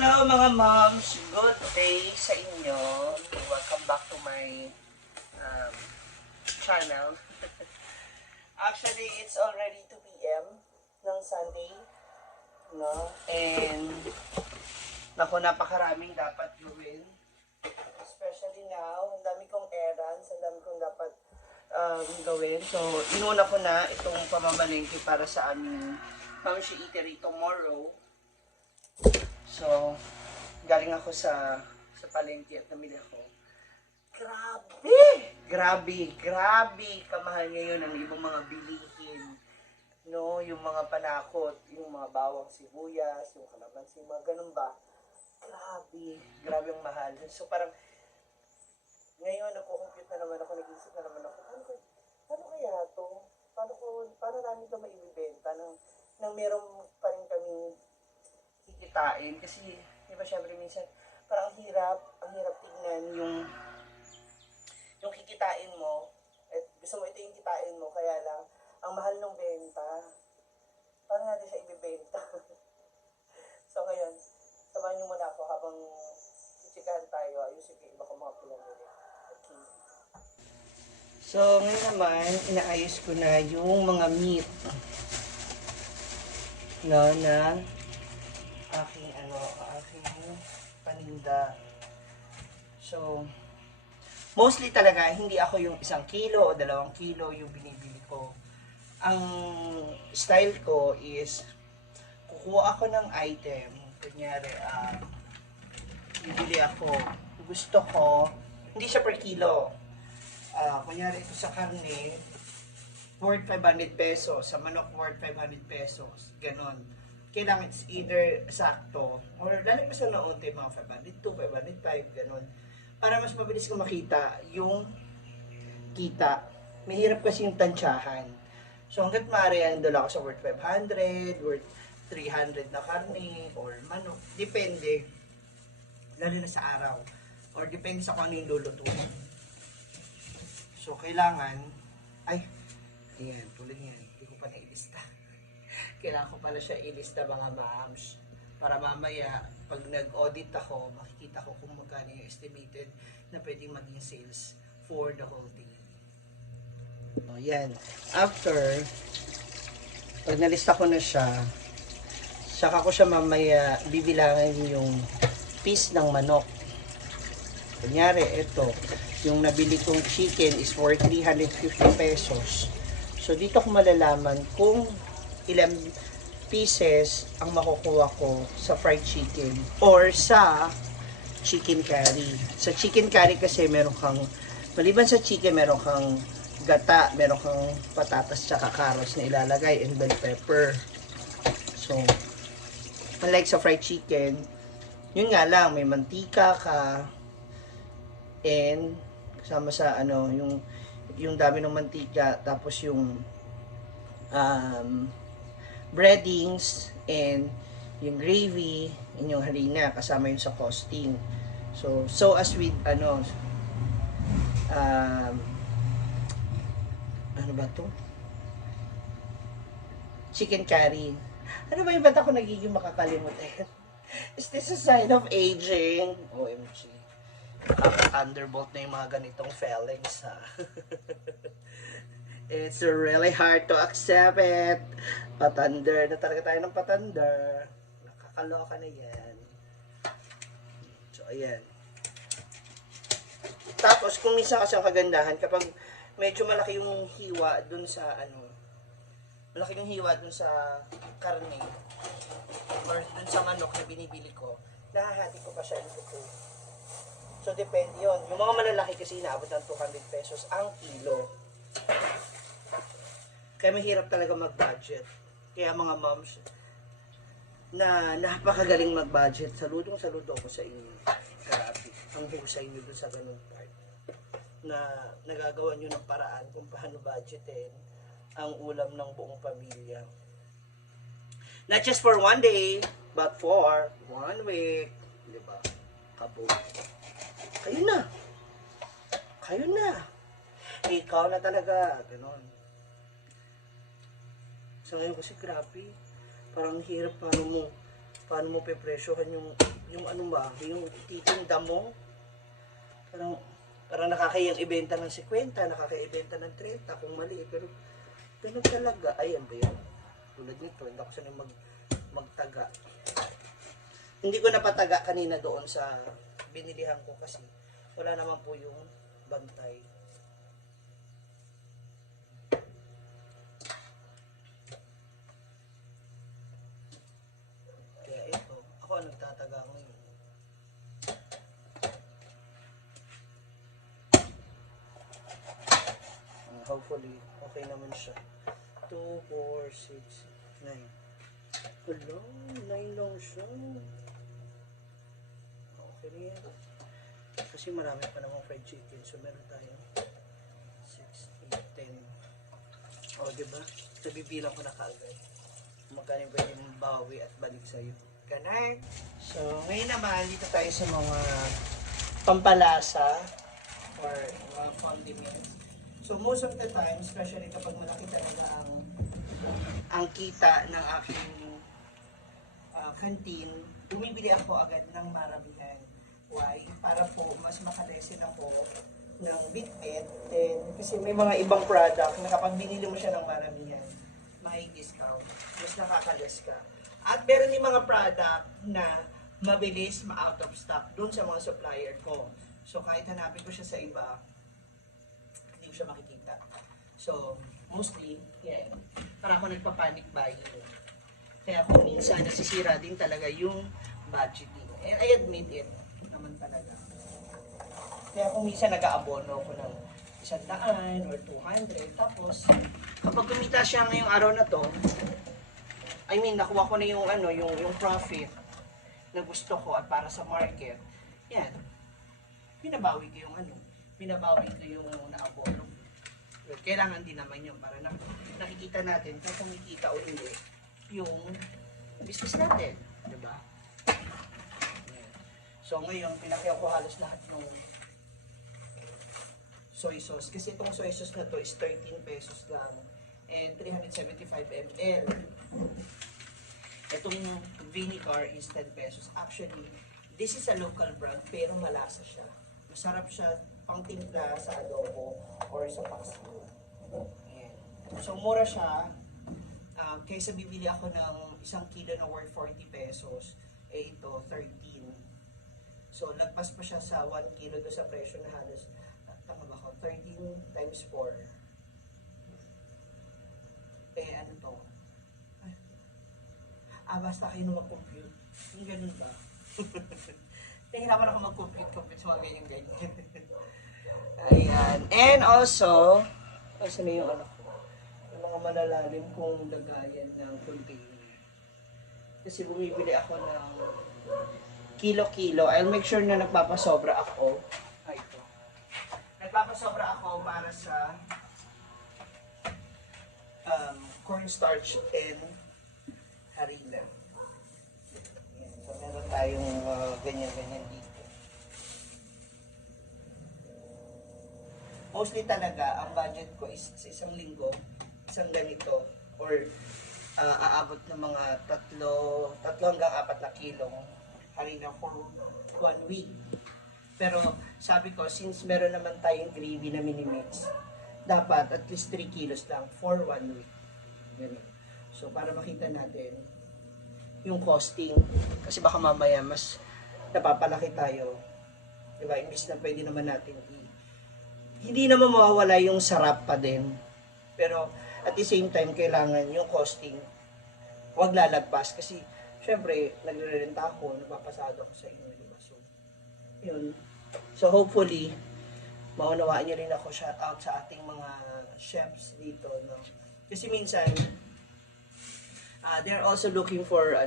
Hello mga moms! Good day sa inyo. Welcome back to my channel. Actually, it's already 2 p.m. ng Sunday. No? And naku, napakaraming dapat gawin. Especially now, ang dami kong errands, ang dami kong dapat gawin. So, inuna ko na itong pamamalengke para sa aming Mamshi Eatery tomorrow. So, galing ako sa palengke at namili ako. Grabe kamahal ngayon ang ibang mga bilihin. No, yung mga panakot, yung mga bawang sibuyas, yung kalamansi, mga ganun ba? Grabe ang mahal. So parang, ngayon nagko-compute na naman ako, nag-isip na naman ako, paano kaya to? Paano namin ito maibibenta nang meron pa rin kami kikitain? Kasi, di ba syempre minsan, parang ang hirap tignan yung kikitain mo, at gusto mo ito yung kitain mo, kaya lang, ang mahal ng benta. Paano natin siya ibibenta? So ngayon, samahan niyo muna ako habang chichikahan tayo, ayusin ko iba ko mga pinamili. Okay. So ngayon naman, inaayos ko na yung mga meat. No, na aking paninda. So, mostly talaga, hindi ako yung 1 kilo o 2 kilo yung binibili ko. Ang style ko is, kukuha ako ng item. Kunyari, bibili ako. Gusto ko, hindi siya per kilo. Kunyari, ito sa karne, worth 500 pesos. Sa manok, worth 500 pesos. Ganon. Kailangan it's either sakto, or lalagpasan na unti, mga 502, 505, ganon. Para mas mabilis ko makita yung kita. Mahirap kasi yung tansyahan. So hanggat maaari, andun ako sa worth 500, worth 300 na karne, or manok. Depende. Lalo na sa araw. Or depende sa kung ano yung lulutuin. So kailangan, ayan, tulad yan. Hindi ko pa nailista. Kailangan ko pala siya ilista, mga moms. Para mamaya, pag nag-audit ako, makikita ko kung magkano yung estimated na pwedeng maging sales for the whole day. So, yan. After, pag nalista ko na siya, saka ko siya mamaya bibilangin yung piece ng manok. Kunyari, ito, yung nabili kong chicken is for 350 pesos. So, dito ko malalaman kung ilang pieces ang makukuha ko sa fried chicken or sa chicken curry. Sa chicken curry kasi meron kang, maliban sa chicken, meron kang gata, meron kang patatas tsaka carrots na ilalagay and bell pepper. So, unlike sa fried chicken, yun nga lang, may mantika ka and kasama sa yung dami ng mantika, tapos yung breadings and yung gravy and yung harina kasama yun sa costing. So as with ano ba to? Chicken curry. Ano ba yung ba't ako nagiging makakalimutan? Is this a sign of aging? OMG. Thunderbolt na yung mga ganitong feelings, ha? It's really hard to accept it. Patander na talaga tayo ng patander. Nakakaloka na yan. So, ayan. Tapos, kung minsan kasi ang kagandahan, kapag medyo malaki yung hiwa dun sa, malaki yung hiwa dun sa karne, or dun sa manok na binibili ko, nahahati ko pa siya into 2. So, depende yun. Yung mga malalaki kasi inaabot ng 200 pesos ang kilo. Kaya mahirap talaga mag-budget. Kaya mga moms na napakagaling mag-budget, saludo ako sa inyo. Grabe, ang husay nyo dun sa ganung part. Na nagagawa nyo ng paraan kung paano budgetin ang ulam ng buong pamilya. Not just for one day, but for 1 week. Diba? Kabo. Kayo na. Ikaw na talaga. Ganon. So ngayon kasi grabe, parang hirap paano mo paano mo pepresyohan yung ano ba, yung titinda mo. Parang nakakayang ibenta ng 50, nakakaibenta ng 30 kung mali. Pero ganun talaga. Ayan ba yan? Tulad nito, hindi ako sanay magtaga. Hindi ko napataga kanina doon sa binilihan ko kasi wala naman po yung bantay. Kaya ito, ako ang nagtataga ngayon. Hopefully, okay naman siya. 2, 4, 6, 9. Hello, 9 lang siya. Okay rin. Kasi marami pa namang fried chicken. So, meron tayo 6, 8, 10. O, diba? Nabibilang ko na kaagad. Magkano yung pwede mong bawi at balik sa'yo. Ganun. So, ngayon naman, dito tayo sa mga pampalasa or mga condiments. So, most of the time, especially kapag malaki talaga ang kita ng aking canteen, bumibili ako agad ng maramihan. Why? Para po mas makalesin ako ng bitbit. And kasi may mga ibang product na kapag binili mo siya ng maramihan, may discount. Mas nakakales ka. At meron din mga product na mabilis ma-out of stock dun sa mga supplier ko. So kahit hanapin ko siya sa iba, hindi ko siya makikita. So, mostly, yeah, para ako nagpa-panic buying. Kaya kung minsan nasisira din talaga yung budgeting. And I admit it naman talaga. Kaya kung minsan nag-aabono ko ng 100 or 200, tapos kapag kumita siya ngayong araw na to, I mean, nakuha ko na yung ano, yung profit na gusto ko at para sa market. Yan. Binabawi ko yung ano, binabawi ko yung naabono. Kailangan din naman yun para nakikita natin kung kumikita o hindi yung business natin, di ba? So ngayon, pinakyaw ko halos lahat ng soy sauce. Kasi itong soy sauce na to is 13 pesos lang and 375 ml. Itong vinegar is 10 pesos. Actually, this is a local brand pero malasa siya. Masarap siya pang timpla sa adobo or sa paksiw. So mura siya. Kaysa bibili ako ng 1 kilo na worth 40 pesos, eh ito 13. So lagpas pa siya sa 1 kilo do sa presyo na halos, tama ba ako, 13 times 4. Eh ano to? Basta kayo na mag-compute. Yung ganun ba? Nahirapan ako mag-compute sa mga ganyan-ganyan. Ayan. And also, kasi na yung ano ko, yung mga malalalim kong lagayan ng container. Kasi bumibili ako ng kilo-kilo. I'll make sure na nagpapasobra ako. Ay, ito. Nagpapasobra ako para sa cornstarch and harina. Ayan. So, meron tayong ganyan-ganyan dito. Mostly talaga, ang budget ko is sa isang linggo, isang ganito, or aabot ng mga 3 hanggang 4 na kilong harina for 1 week. Pero sabi ko, since meron naman tayong gravy na minimix, dapat at least 3 kilos lang for 1 week. Ganun. So para makita natin yung costing, kasi baka mamaya mas napapalaki tayo. Diba? Imbis na pwede naman natin hindi naman mawawala yung sarap pa din. Pero at the same time, kailangan yung costing huwag lalagpas. Kasi syempre, nagre-renta ako, napapasado ako sa inyo. Diba? So, yun. So hopefully, maunawaan niyo rin ako, shout out sa ating mga chefs dito. No? Kasi minsan, they're also looking for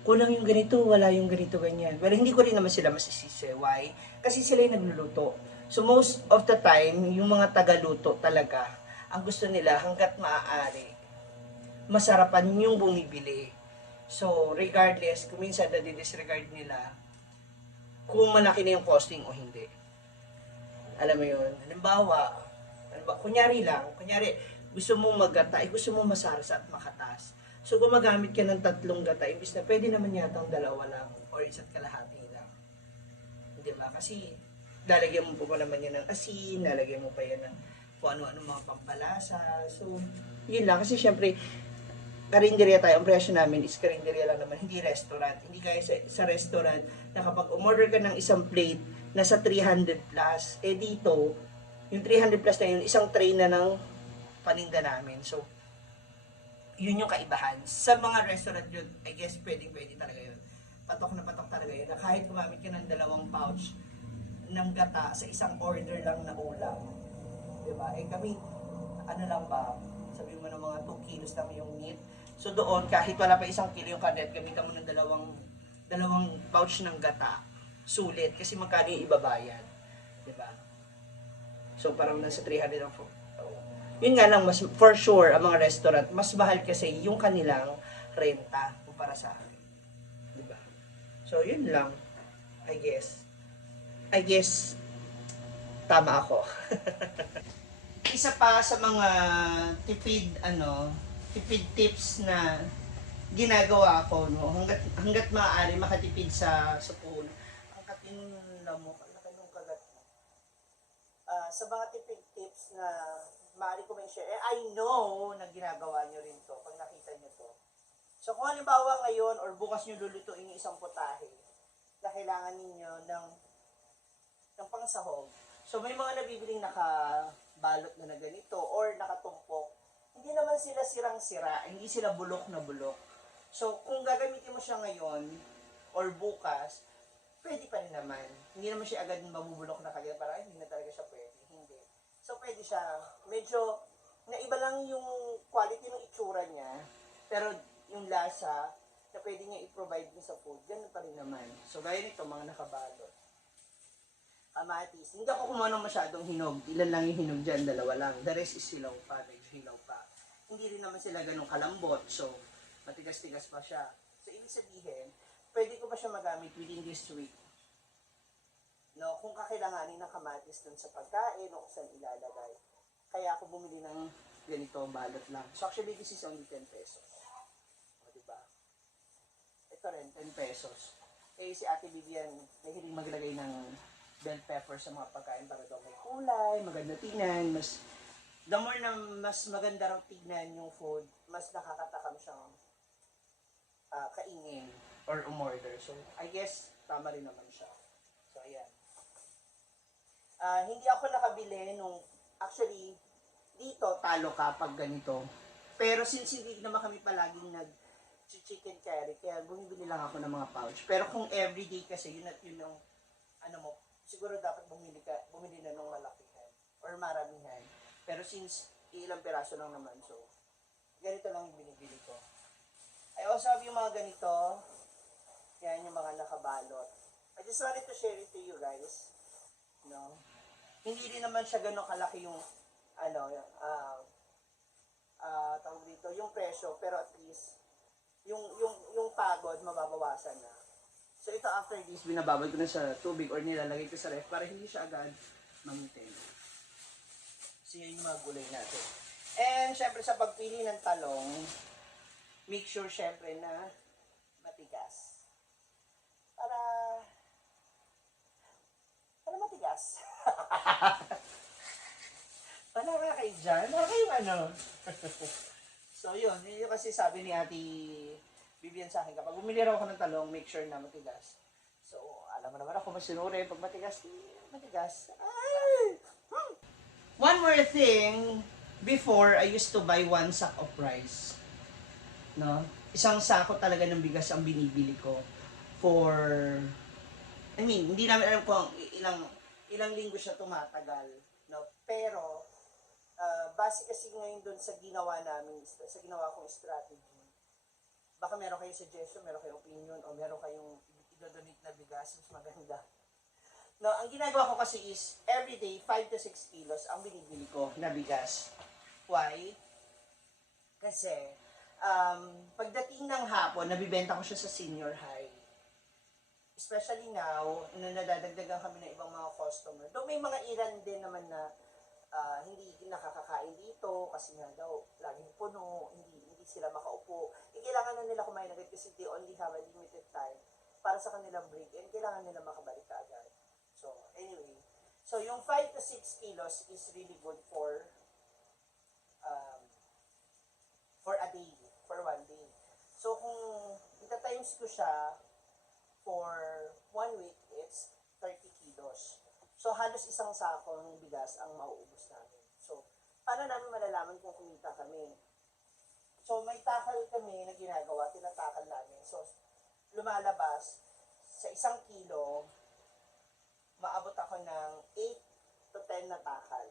kulang yung ganito, wala yung ganito, ganyan. Well, hindi ko rin naman sila masisisi. Why? Kasi sila yung nagluluto. So most of the time, yung mga tagaluto talaga, ang gusto nila hanggat maaari, masarapan yung bumibili. So regardless, kung minsan na-disregard nila, kung malaki na yung costing o hindi. Alam mo yun? Halimbawa, kunyari gusto mong magata, gusto mong masarsa at makatas. So gumagamit ka ng 3 gata, imbis na pwede naman yata ang 2 lang or 1.5 lang. Di ba? Kasi lalagyan mo pa naman yan ng asin, lalagyan mo pa yan ng kung ano-ano mga pampalasa. So, yun lang. Kasi syempre, karinderya tayo, ang presyo namin is karinderya lang naman, hindi restaurant. Hindi kaya sa restaurant na kapag umorder ka ng isang plate, nasa 300 plus. Eh dito, yung 300 plus na yun, isang tray na ng paninda namin. So, yun yung kaibahan. Sa mga restaurant yun, I guess pwede talaga yun. Patok na patok talaga yun. Na kahit gumamit ka ng 2 pouch ng gata sa isang order lang na ulam. Diba? Eh kami, ano lang ba, sabi mo ng mga 2 kilos lang yung meat. So doon, kahit wala pa 1 kilo yung kadet, gamitan mo ng dalawang pouch ng gata. Sulit, kasi magkano yung ibabayad. Diba? So parang nasa 300 ang yun nga lang, mas, for sure, ang mga restaurant, mas mahal kasi yung kanilang renta kumpara sa akin. Diba? So, yun lang. I guess, tama ako. Isa pa sa mga tipid tips na ginagawa ko, no, hanggat maaari makatipid sa phone. Ang katinla mo, ang kagat mo. Sa mga tipid tips na maaari ko may share. Eh, I know na ginagawa nyo rin to pag nakita nyo to. So, kung halimbawa ngayon or bukas nyo lulutuin yung isang putahe na kailangan ninyo ng pangsahog. So, may mga nabibiling nakabalot na ganito or nakatumpok. Hindi naman sila sirang-sira, hindi sila bulok na bulok. So, kung gagamitin mo siya ngayon or bukas, pwede pa rin naman. Hindi naman siya agad mabubulok na kagaya para hindi na talaga siya pwede. Hindi. So, pwede siya. Medyo, naiba lang yung quality ng itsura niya, pero yung lasa, na pwede niya i-provide niya sa food, ganun pa rin naman. So, gaya nito, mga nakabalot. Kamatis. Hindi ako kumuha ng masyadong hinog. Ilan lang yung hinog dyan, 2 lang. The rest is hilaw pa, medyo hilaw pa. Hindi rin naman sila ganun kalambot, so, matigas-tigas pa siya. So, ibig sabihin, pwede ko pa siya magamit within this week. No, kung kakailanganin ng kamatis dun sa pagkain o kung saan ilalagay. Kaya ako bumili ng ganito, balot lang. So actually, this is only 10 pesos. O, diba? Ito rin, 10 pesos. Eh, si Ate Vivian, nahiling maglagay ng bell pepper sa mga pagkain para daw may kulay, maganda tingnan, the more na mas maganda raw tignan yung food, mas nakakatakam siyang kainin or umorder. So, I guess, tama rin naman siya. So, ayan. Hindi ako nakabili nung, actually, dito, talo ka pag ganito. Pero since hindi naman kami palaging nag-chicken curry, kaya bumibili lang ako ng mga pouch. Pero kung everyday kasi, yun at yun ang, siguro dapat bumili na ng malakihan or maramihan. Pero since ilang peraso lang naman, so, ganito lang yung binibili ko. I also have yung mga ganito, yan yung mga nakabalot. I just wanted to share it to you guys. No? Hindi rin naman siya gano'ng kalaki yung tawag dito, yung presyo, pero at least yung pagod mababawasan na. So ito after this, binababad ko na sa tubig or nilalagay ko sa ref para hindi siya agad mamutin. So yun yung mga gulay natin. And syempre sa pagpili ng talong, make sure syempre na matigas. Para matigas. Wala nga kayo dyan. Wala kayong So yun kasi sabi ni Ate Vivian sa akin, kapag bumili raw ako ng talong, make sure na matigas. So, alam mo naman ako masinuri, pag matigas. Ay! One more thing, before, I used to buy 1 sack of rice. No? Isang sako talaga ng bigas ang binibili ko for, hindi namin alam kung ilang linggo siya tumatagal. No? Pero, base kasi ngayon doon sa ginawa kong strategy, baka meron kayong suggestion, meron kayong opinion, o meron kayong idodonate na bigas, mas maganda. No, ang ginagawa ko kasi is, everyday, 5 to 6 kilos ang binibili ko na bigas. Why? Kasi, pagdating ng hapon, nabibenta ko siya sa senior high. Especially now, na nadadagdagan kami ng ibang mga customer. Though may mga ilan din naman na hindi nakakakain dito kasi nga daw laging puno, hindi sila makaupo. Kailangan na nila kumain agad kasi they only have a limited time para sa kanilang break and kailangan nila makabalik agad. So, anyway. So, yung 5 to 6 kilos is really good um, for a day, for one day. So, kung ita-times ko siya for 1 week, it's 30 kilos. So, halos isang sako ng bigas ang mauubos namin. So, paano namin malalaman kung kumita kami? So, may takal kami na ginagawa, tinatakal namin. So, lumalabas sa 1 kilo, maabot ako ng 8 to 10 na takal.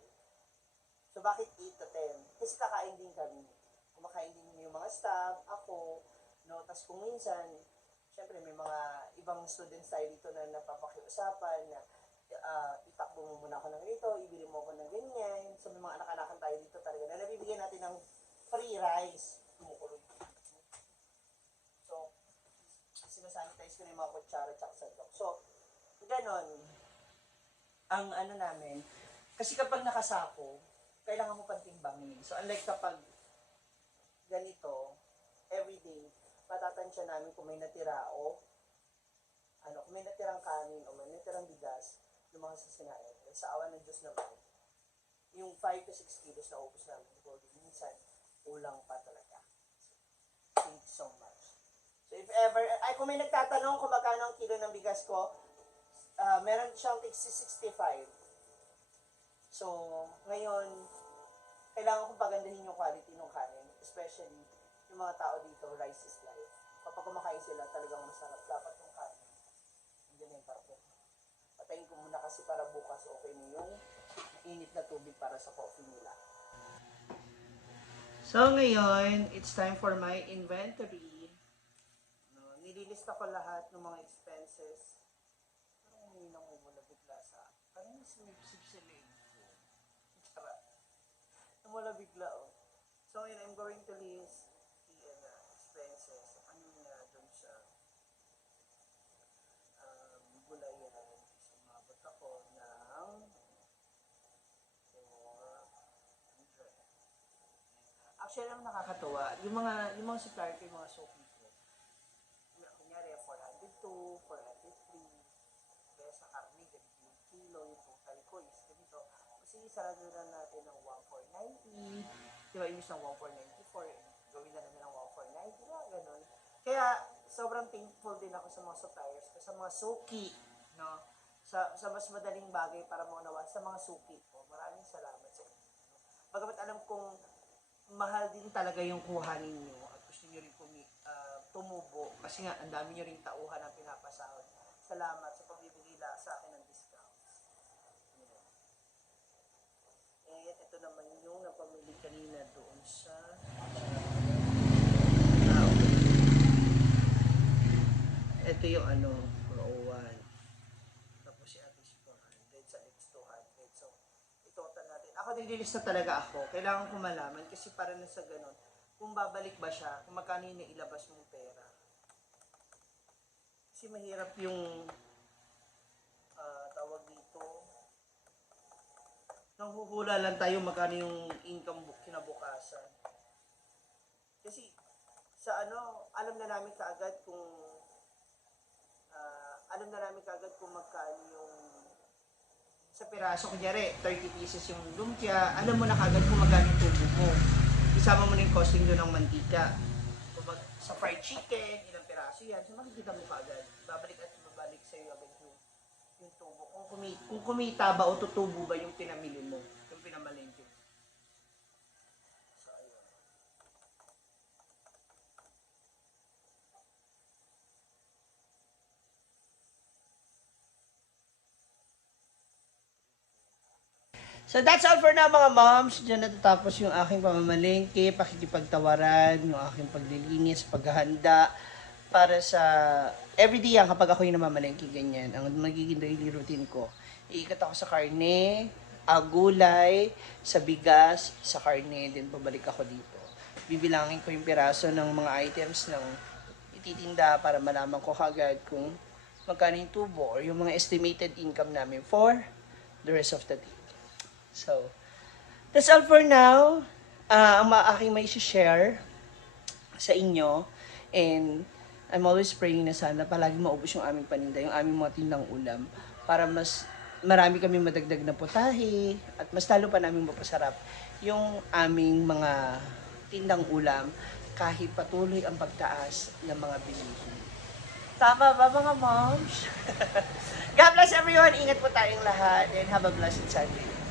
So, bakit 8 to 10? Kasi kakain din kami. Kumakain din yung mga staff, ako, no? Tapos kung minsan, syempre may mga ibang students tayo dito na napapakiusapan na itakbo mo muna ako ng ganito, ibili mo ako ng ganyan. So, may mga anak-anakan tayo dito talaga na nabibigyan natin ng free rice. Kumukulog. So, sinasanitize ko na yung mga kutsara at sandok. So, ganon. Ang ano namin, kasi kapag nakasako, kailangan mo pantimbangin. So, unlike kapag ganito, everyday, matatansya namin kung may natira o kung may natirang kanin o may natirang bigas, yung mga sasinain. Sa awan ng Diyos naman, yung 5 to 6 kilos na ubos namin, minsan, ulang pa talaga. Thank you so much. So, if ever, kung may nagtatanong kung magkano ang kilo ng bigas ko, meron siyang 65. So, ngayon, kailangan kong pagandahin yung quality ng kanin, especially yung mga tao dito, rice is life. Kapag kumakain sila, talagang masarap. Dapat yung kanin. Hindi na yung parang. Patayin ko muna kasi para bukas okay na yung init na tubig para sa coffee nila. So, ngayon, it's time for my inventory. Nililista ko lahat ng mga expenses. Parang hindi nang umula bigla sa... Parang sumipsip sa leg ko. Tara. Umula bigla, oh. So, ngayon, I'm going to list the expenses. Ano nga doon sa gulayan. Sumabot ako ng 400. Actually, lang nakakatuwa. Yung mga supplier ko, yung mga soapy ko. Kunyari, 402, 403. Kaya sa karne, ganito yung kilo, yung total ko is ganito. Kasi sarado na natin ng 1,490. Diba, imbis ng 1,494, gawin na namin ng 1,490. Diba, ganun. Kaya, sobrang thankful din ako sa mga suppliers ko, sa mga suki, no? Sa mas madaling bagay para maunawa sa mga suki ko. Maraming salamat sa inyo. Bagamat alam kong mahal din talaga yung kuha ninyo at gusto nyo rin tumubo kasi nga ang dami nyo rin tauhan ang pinapasahod. Salamat sa pagbibigay sa akin ng discounts. And ito naman yung napamili kanina doon sa ito yung 401. Tapos si ate si 400, sa next 200. So, itotal natin. Ako naglilista talaga ako. Kailangan ko malaman kasi para na sa ganun. Kung babalik ba siya, kung magkano yung nailabas mong pera. Kasi mahirap yung tawag dito. Nanghuhula lang tayo magkano yung income kinabukasan. Kasi sa alam na namin kaagad kung magkano yung sa piraso. Kunyari, 30 pieces yung lumpia, alam mo na kaagad kung magkano yung tubo mo. Isama mo na yung costing doon ng mantika. Sa fried chicken, ilang piraso yan. So makikita mo kaagad. Babalik at babalik sa'yo agad yung tubo. Kung kumita ba o tutubo ba yung pinamili mo, yung pinamalengke mo. So, ayun. So that's all for now mga moms. Diyan natatapos yung aking pamamalengke, pakikipagtawaran, yung aking paglilinis, paghahanda para sa everyday yan kapag ako yung namamalengke ganyan. Ang magiging daily routine ko. Iikot ako sa karne, gulay, sa bigas, sa karne, din pabalik ako dito. Bibilangin ko yung piraso ng mga items ng ititinda para malaman ko kagad kung magkano yung tubo or yung mga estimated income namin for the rest of the day. So, that's all for now. Ang aking may share. sa inyo. And I'm always praying na sana palagi maubos yung aming paninda, yung aming mga tindang ulam, para mas marami kami madagdag na putahe at mas lalo pa namin mapasarap yung aming mga tindang ulam kahit patuloy ang pagtaas ng mga bilihin. Tama ba mga moms? God bless everyone. Ingat po tayong lahat and have a blessed Sunday.